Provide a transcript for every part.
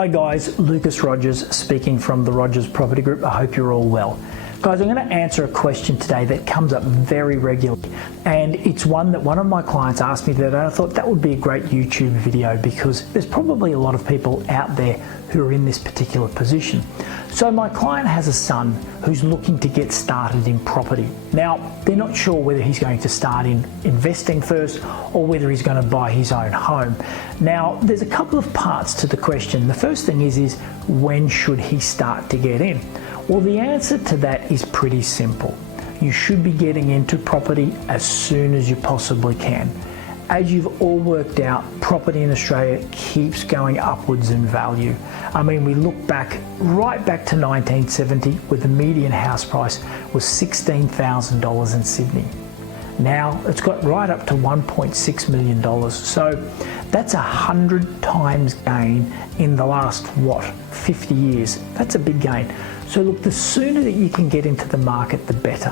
Hi guys, Lucas Rogers speaking from the Rogers Property Group. I hope you're all well. Guys, I'm going to answer a question today that comes up very regularly, and it's one that one of my clients asked me that I thought that would be a great YouTube video because there's probably a lot of people out there who are in this particular position. So my client has a son who's looking to get started in property. Now, they're not sure whether he's going to start in investing first or whether he's going to buy his own home. Now, there's a couple of parts to the question. The first thing is when should he start to get in? Well, the answer to that is pretty simple. You should be getting into property as soon as you possibly can. As you've all worked out, property in Australia keeps going upwards in value. I mean, we look back, right back to 1970, where the median house price was $16,000 in Sydney. Now it's got right up to $1.6 million. So that's 100 times gain in the last, 50 years. That's a big gain. So look, the sooner that you can get into the market, the better.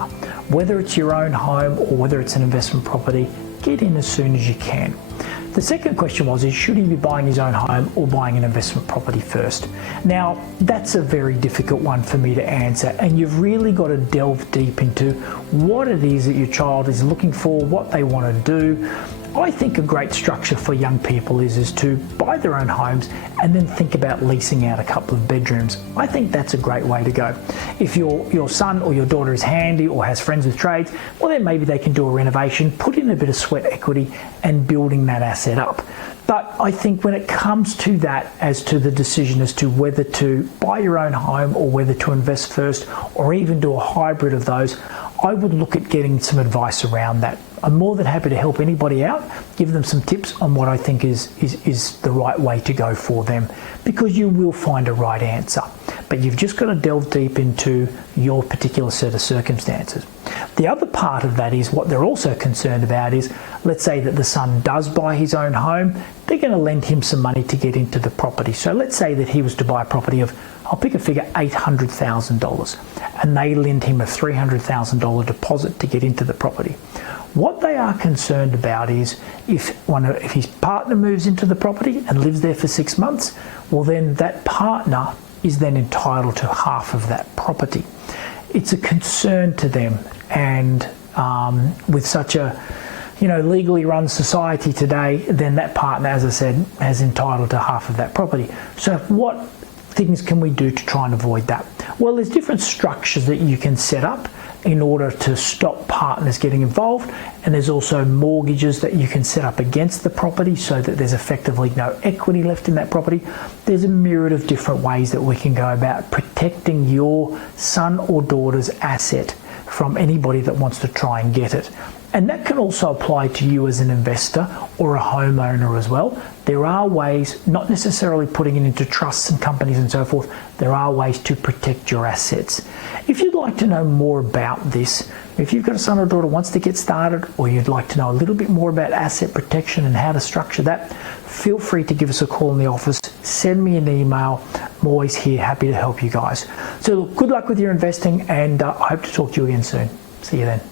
Whether it's your own home or whether it's an investment property, get in as soon as you can. The second question was, should he be buying his own home or buying an investment property first? Now, that's a very difficult one for me to answer, and you've really got to delve deep into what it is that your child is looking for, what they want to do. I think a great structure for young people is to buy their own homes and then think about leasing out a couple of bedrooms. I think that's a great way to go. If your son or your daughter is handy or has friends with trades, well then maybe they can do a renovation, put in a bit of sweat equity and building that asset up. But I think when it comes to that, as to the decision as to whether to buy your own home or whether to invest first or even do a hybrid of those, I would look at getting some advice around that. I'm more than happy to help anybody out, give them some tips on what I think is the right way to go for them, because you will find a right answer. But you've just got to delve deep into your particular set of circumstances. The other part of that is what they're also concerned about is, let's say that the son does buy his own home, they're going to lend him some money to get into the property. So let's say that he was to buy a property of, I'll pick a figure, $800,000, and they lend him a $300,000 deposit to get into the property. What they are concerned about is if his partner moves into the property and lives there for 6 months, well then that partner is then entitled to half of that property. It's a concern to them, and with such a legally run society today, then that partner, as I said, is entitled to half of that property. So what things can we do to try and avoid that? Well, there's different structures that you can set up in order to stop partners getting involved, and there's also mortgages that you can set up against the property so that there's effectively no equity left in that property. There's a myriad of different ways that we can go about protecting your son or daughter's asset from anybody that wants to try and get it. And that can also apply to you as an investor or a homeowner as well. There are ways, not necessarily putting it into trusts and companies and so forth, there are ways to protect your assets. If you'd like to know more about this, if you've got a son or daughter who wants to get started, or you'd like to know a little bit more about asset protection and how to structure that, feel free to give us a call in the office, send me an email. I'm always here, happy to help you guys. So look, good luck with your investing, and I hope to talk to you again soon. See you then.